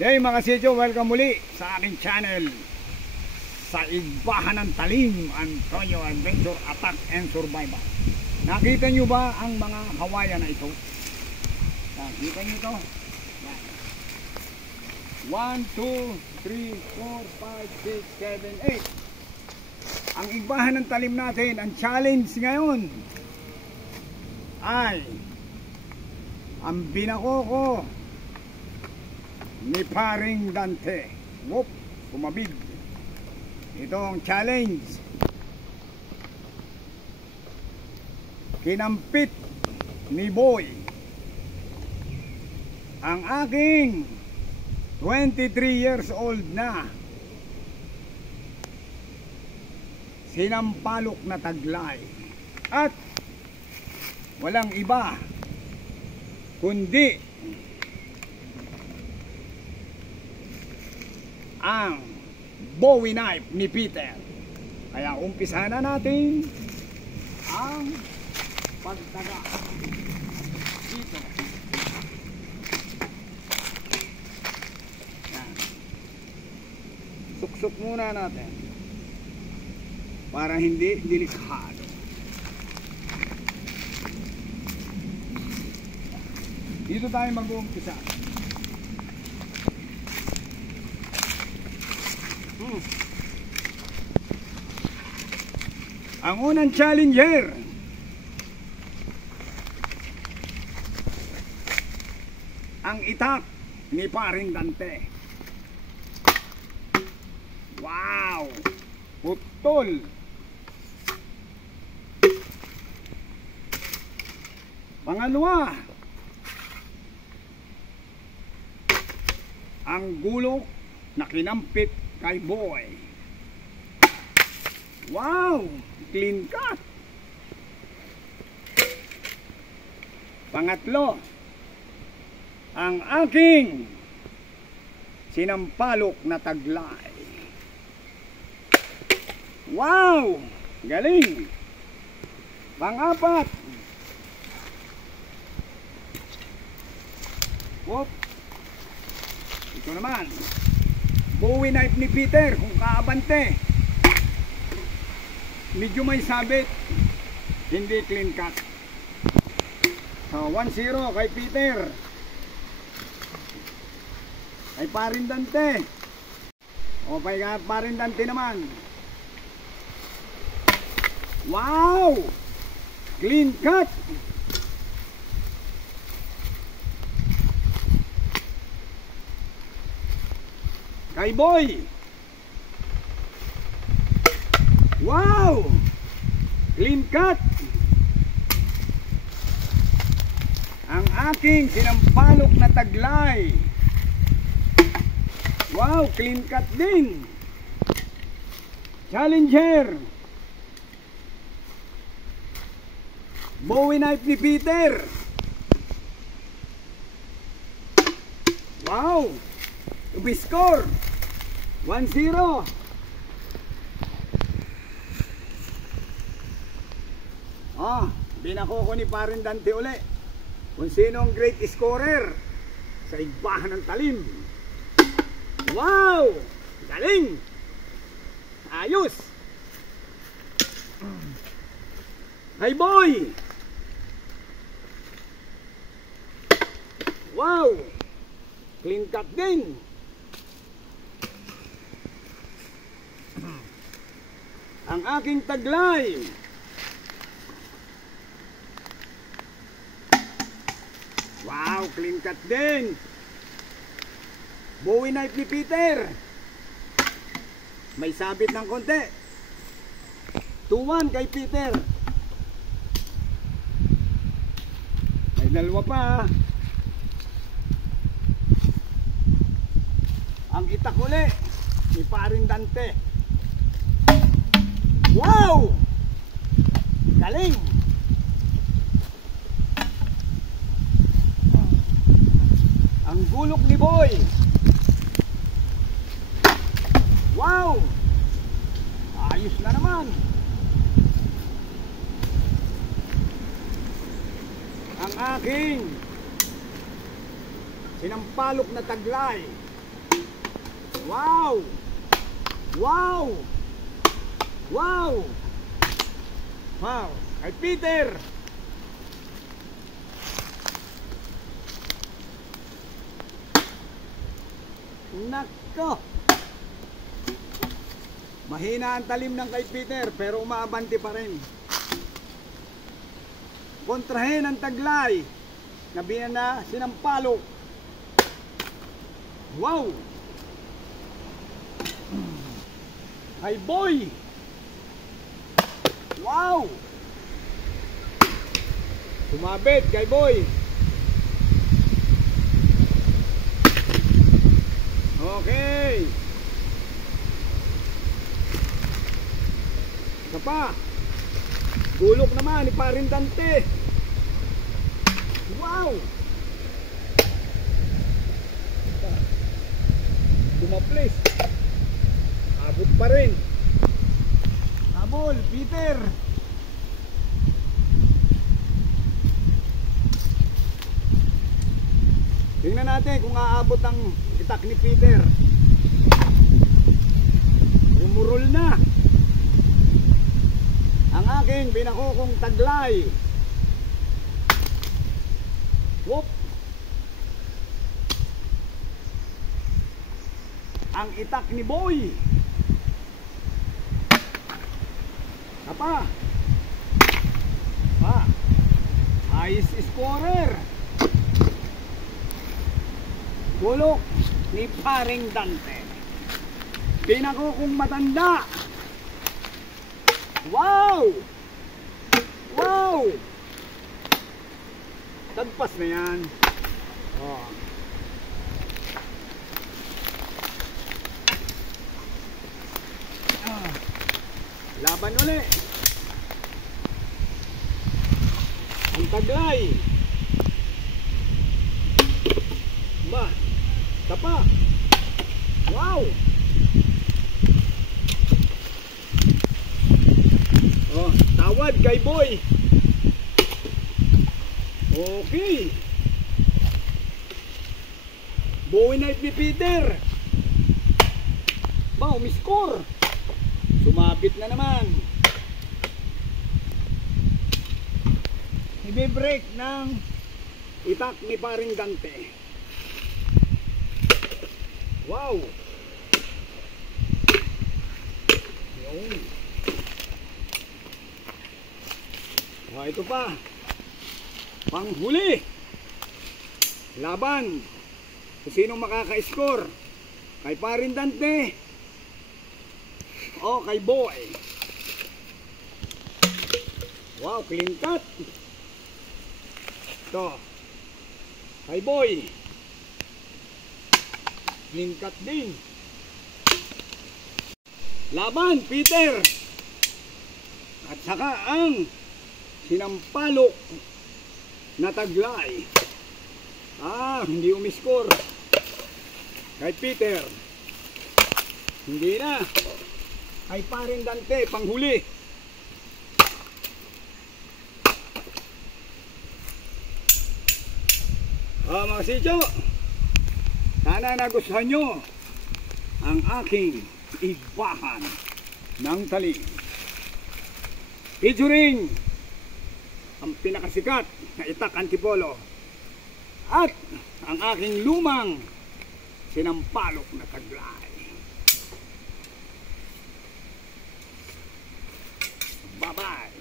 Hey mga sidyo, welcome muli sa aking channel sa Igbahan ng Talim, Antonio Adventure Attack and Survival. Nakita nyo ba ang mga Hawaiian na ito? Nakita nyo ito? 1, 2, 3, 4, 5, 6, 7, 8. Ang Igbahan ng Talim natin, ang challenge ngayon ay ang binakoko ni Paring Dante. Whoop, kumabig. Ito ang challenge. Kinampit ni Boy ang aking 23 years old na sinampalok na taglay. At walang iba kundi ang Bowie knife ni Peter. Kaya umpisa na natin ang pagtaga dito. Yan. Suksok muna natin para hindi delikado. Dito tayo mag-uumpisa. Ang unang challenger ang itak ni Paring Dante. Wow! Putol! Pangalawa, ang gulok na kinampit kay Boy. Wow! Clean cut! Pangatlo, ang aking sinampalok na taglay. Wow! Galing! Pang-apat, whoop! Ito naman, Bowie knife ni Peter, kung kaabante. Medyo may sabit, hindi clean cut. So 1-0 kay Peter. Kay Paring Dante. O kay Paring Dante naman. Wow! Clean cut. Kay Boy. Wow! Clean cut. Ang aking sinampalok na taglay. Wow, clean cut din. Challenger Bowie knife ni Peter. Wow! Score 1-0. Binakoko ni Paring Dante uli kung sino ang great scorer sa Igbahan ng Talim. Wow! Galing! Ayos! Hey Boy! Wow! Clean cut din! Ang aking taglay. Wow, clean cut din. Bowie knife ni Peter. May sabit ng konti. 2-1 kay Peter. May dalawa pa. Ang itak uli ni Paring Dante. Wow! Galing! Ang gulok ni Boy. Wow! Ayos na naman. Ang aking sinampalok na taglay Wow! Wow! Wow! Wow! Kay Peter! Nako! Mahina ang talim ng kay Peter pero umaabanti pa rin. Kontrahin ang taglay na binana sinampalok. Wow! Kay Boy! Wow! Sumabit kay Boy. Okay. Isa pa. Gulok naman ni Paring Dante. Wow! Dumaplis. Abot pa rin. Habol, Peter. Tingnan natin kung aabot ang itak ni Peter. Umurol na ang aking binakokong taglay. Whoop. Ang itak ni Boy. Apa? Ice scorer. Bulok ni Paring Dante. Pinakokong matanda. Wow! Wow! Tagpas na yan. Oh. Laban uli. Ang taglay. Ba? Tapa. Wow! Oh, tawad kay Boy. Okay. Boy knife ni Peter. Ba, umiscore. Sumabit na naman. Ibe-break ng itak ni Paring Dante. Wow! Yun. Oh, ito pa. Panghuli. Laban. Kung sino makaka-score. Kay Paring Dante. O kay Boy. Wow, clean cut. Ito. Kay Boy. Clean cut din. Laban, Peter. At saka ang sinampalok na taglay. Hindi umiscore. Kay Peter. Hindi na. Kay Paring Dante, panghuli. Mga sidyo, sana nagustuhan nyo ang aking igbahan ng talim. Featuring ang pinakasikat na itak antipolo at ang aking lumang sinampalok na taglay. Bye-bye.